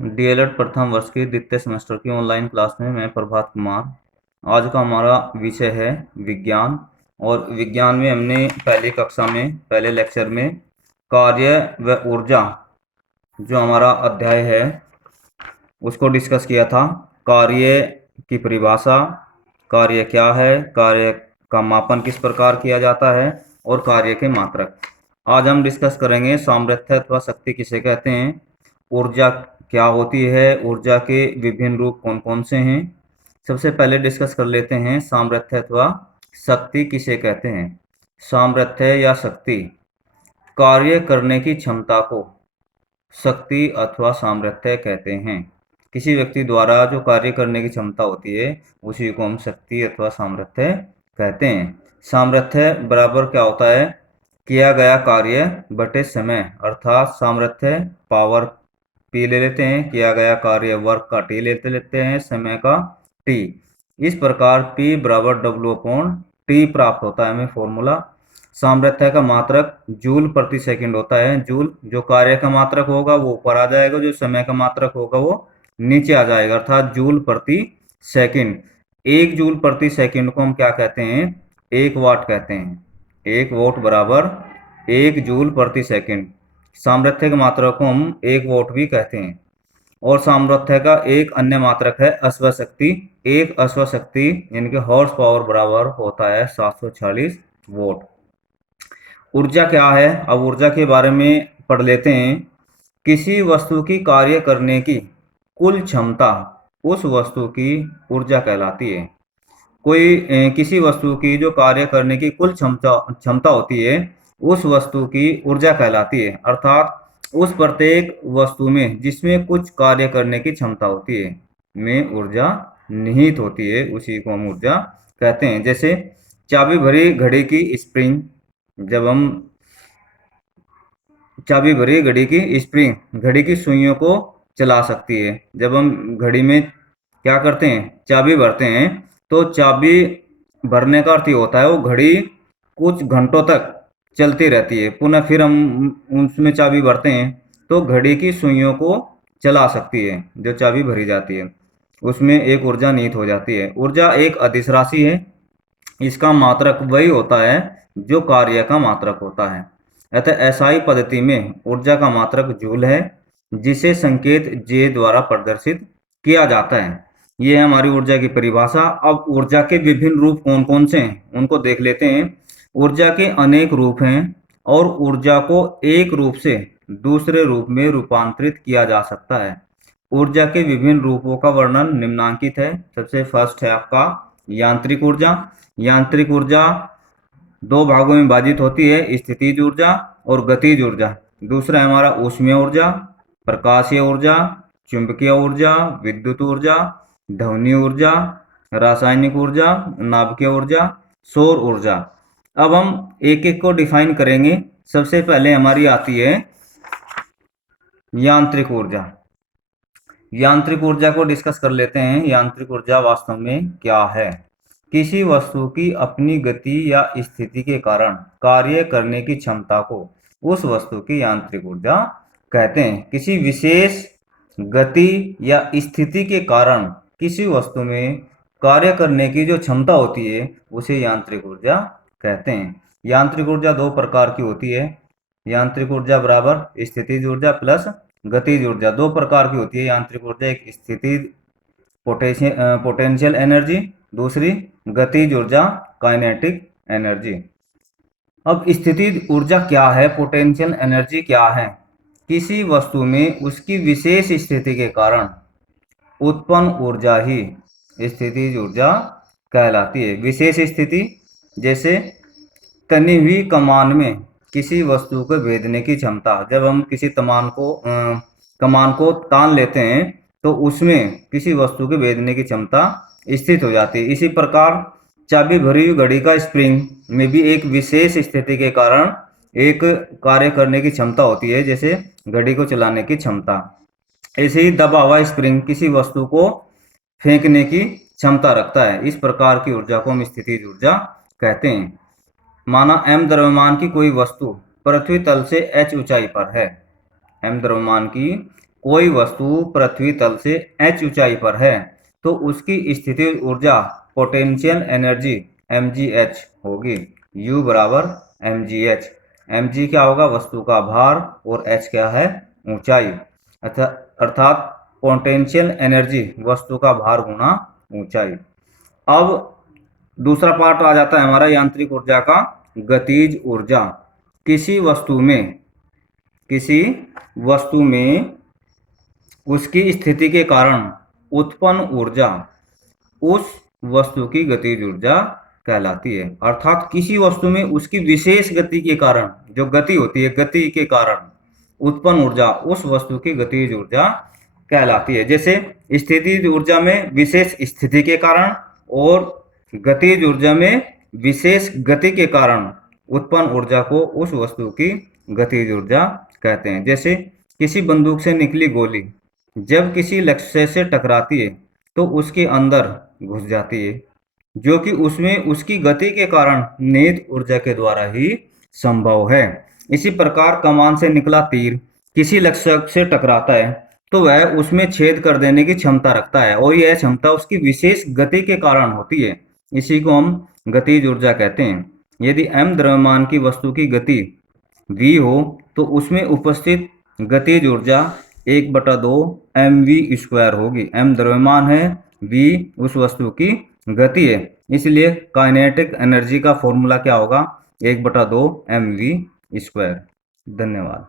DElEd प्रथम वर्ष की द्वितीय सेमेस्टर की ऑनलाइन क्लास में मैं प्रभात कुमार। आज का हमारा विषय है विज्ञान। और विज्ञान में हमने पहले लेक्चर में कार्य व ऊर्जा जो हमारा अध्याय है उसको डिस्कस किया था। कार्य की परिभाषा, कार्य क्या है, कार्य का मापन किस प्रकार किया जाता है और कार्य के मात्रक। आज हम डिस्कस करेंगे सामर्थ्य अथवा शक्ति किसे कहते हैं, ऊर्जा क्या होती है, ऊर्जा के विभिन्न रूप कौन कौन से हैं। सबसे पहले डिस्कस कर लेते हैं सामर्थ्य अथवा शक्ति किसे कहते हैं। सामर्थ्य या शक्ति कार्य करने की क्षमता को शक्ति अथवा सामर्थ्य कहते हैं। किसी व्यक्ति द्वारा जो कार्य करने की क्षमता होती है उसी को हम शक्ति अथवा सामर्थ्य कहते हैं। सामर्थ्य बराबर क्या होता है, किया गया कार्य बटे समय, अर्थात सामर्थ्य पावर पी ले लेते हैं, किया गया कार्य वर्क का टी लेते हैं, समय का टी। इस प्रकार पी बराबर डब्ल्यू अपॉन टी प्राप्त होता है हमें फॉर्मूला। सामर्थ्य का मात्रक जूल प्रति सेकंड होता है। जूल जो कार्य का मात्रक होगा वो ऊपर आ जाएगा, जो समय का मात्रक होगा वो नीचे आ जाएगा, अर्थात जूल प्रति सेकंड। एक जूल प्रति सेकंड को हम क्या कहते हैं, एक वाट कहते हैं। एक वाट बराबर एक जूल प्रति सेकंड। सामर्थ्य के मात्रक को हम एक वाट भी कहते हैं। और सामर्थ्य का एक अन्य मात्रक है अश्वशक्ति। एक अश्वशक्ति यानी कि हॉर्स पावर बराबर होता है 746 वोट। ऊर्जा क्या है, अब ऊर्जा के बारे में पढ़ लेते हैं। किसी वस्तु की कार्य करने की कुल क्षमता उस वस्तु की ऊर्जा कहलाती है। किसी वस्तु की जो कार्य करने की कुल क्षमता होती है उस वस्तु की ऊर्जा कहलाती है, अर्थात उस प्रत्येक वस्तु में जिसमें कुछ कार्य करने की क्षमता होती है में ऊर्जा निहित होती है, उसी को हम ऊर्जा कहते हैं। जैसे चाबी भरी घड़ी की स्प्रिंग, जब हम चाबी भरी घड़ी की स्प्रिंग घड़ी की सुइयों को चला सकती है। जब हम घड़ी में क्या करते हैं, चाबी भरते हैं, तो चाबी भरने का अर्थ ये होता है वो घड़ी कुछ घंटों तक चलती रहती है। पुनः फिर हम उसमें चाबी भरते हैं तो घड़ी की सुइयों को चला सकती है। जो चाबी भरी जाती है उसमें एक ऊर्जा निहित हो जाती है। ऊर्जा एक अदिश राशि है, इसका मात्रक वही होता है जो कार्य का मात्रक होता है। अतः एसआई पद्धति में ऊर्जा का मात्रक जूल है, जिसे संकेत जे द्वारा प्रदर्शित किया जाता है। ये है हमारी ऊर्जा की परिभाषा। अब ऊर्जा के विभिन्न रूप कौन कौन से हैं उनको देख लेते हैं। ऊर्जा के अनेक रूप हैं और ऊर्जा को एक रूप से दूसरे रूप में रूपांतरित किया जा सकता है। ऊर्जा के विभिन्न रूपों का वर्णन निम्नांकित है। सबसे फर्स्ट है आपका यांत्रिक ऊर्जा। यांत्रिक ऊर्जा दो भागों में विभाजित होती है, स्थितिज ऊर्जा और गतिज ऊर्जा। दूसरा है हमारा ऊष्मीय ऊर्जा, प्रकाशीय ऊर्जा, चुंबकीय ऊर्जा, विद्युत ऊर्जा, ध्वनि ऊर्जा, रासायनिक ऊर्जा, नाभिकीय ऊर्जा, सौर ऊर्जा। अब हम एक एक को डिफाइन करेंगे। सबसे पहले हमारी आती है यांत्रिक ऊर्जा। यांत्रिक ऊर्जा को डिस्कस कर लेते हैं। यांत्रिक ऊर्जा वास्तव में क्या है। किसी वस्तु की अपनी गति या स्थिति के कारण कार्य करने की क्षमता को उस वस्तु की यांत्रिक ऊर्जा कहते हैं। किसी विशेष गति या स्थिति के कारण किसी वस्तु में कार्य करने की जो क्षमता होती है उसे यांत्रिक ऊर्जा कहते हैं। यांत्रिक ऊर्जा दो प्रकार की होती है। यांत्रिक ऊर्जा बराबर स्थितिज ऊर्जा प्लस गतिज ऊर्जा। दो प्रकार की होती है यांत्रिक ऊर्जा, एक स्थितिज पोटेंशियल एनर्जी, दूसरी गतिज ऊर्जा काइनेटिक एनर्जी। अब स्थितिज ऊर्जा क्या है, पोटेंशियल एनर्जी क्या है। किसी वस्तु में उसकी विशेष स्थिति के कारण उत्पन्न ऊर्जा ही स्थितिज ऊर्जा कहलाती है। विशेष स्थिति जैसे तनी हुई कमान में किसी वस्तु को भेदने की क्षमता। जब हम किसी कमान को तान लेते हैं तो उसमें किसी वस्तु के भेदने की क्षमता स्थित हो जाती है। इसी प्रकार चाबी भरी हुई घड़ी का स्प्रिंग में भी एक विशेष स्थिति के कारण एक कार्य करने की क्षमता होती है, जैसे घड़ी को चलाने की क्षमता। ऐसे ही दबा हुआ स्प्रिंग किसी वस्तु को फेंकने की क्षमता रखता है। इस प्रकार की ऊर्जा को हम स्थितिज ऊर्जा कहते हैं। माना m द्रव्यमान की कोई वस्तु पृथ्वी तल से h ऊंचाई पर है। m द्रव्यमान की कोई वस्तु पृथ्वी तल से h ऊंचाई पर है तो उसकी स्थितिज ऊर्जा पोटेंशियल एनर्जी mgh होगी। U बराबर mgh। mg क्या होगा? वस्तु का भार, और h क्या है? ऊंचाई। अर्थात पोटेंशियल एनर्जी वस्तु का भार गुना ऊंचाई। अब दूसरा पार्ट आ जाता है हमारा यांत्रिक ऊर्जा का, गतिज ऊर्जा। किसी वस्तु में उसकी स्थिति के कारण उत्पन्न ऊर्जा उस वस्तु की गतिज ऊर्जा कहलाती है। अर्थात किसी वस्तु में उसकी विशेष गति के कारण, जो गति होती है, गति के कारण उत्पन्न ऊर्जा उस वस्तु की गतिज ऊर्जा कहलाती है। जैसे स्थितिज ऊर्जा में विशेष स्थिति के कारण और गतिज ऊर्जा में विशेष गति के कारण उत्पन्न ऊर्जा को उस वस्तु की गतिज ऊर्जा कहते हैं। जैसे किसी बंदूक से निकली गोली जब किसी लक्ष्य से टकराती है तो उसके अंदर घुस जाती है, जो कि उसमें उसकी गति के कारण निहित ऊर्जा के द्वारा ही संभव है। इसी प्रकार कमान से निकला तीर किसी लक्ष्य से टकराता है तो वह उसमें छेद कर देने की क्षमता रखता है, और यह क्षमता उसकी विशेष गति के कारण होती है। इसी को हम गतिज ऊर्जा कहते हैं। यदि m द्रव्यमान की वस्तु की गति v हो तो उसमें उपस्थित गतिज ऊर्जा 1/2 mv² होगी। m द्रव्यमान है, v उस वस्तु की गति है, इसलिए काइनेटिक एनर्जी का फॉर्मूला क्या होगा? 1/2 mv²। धन्यवाद।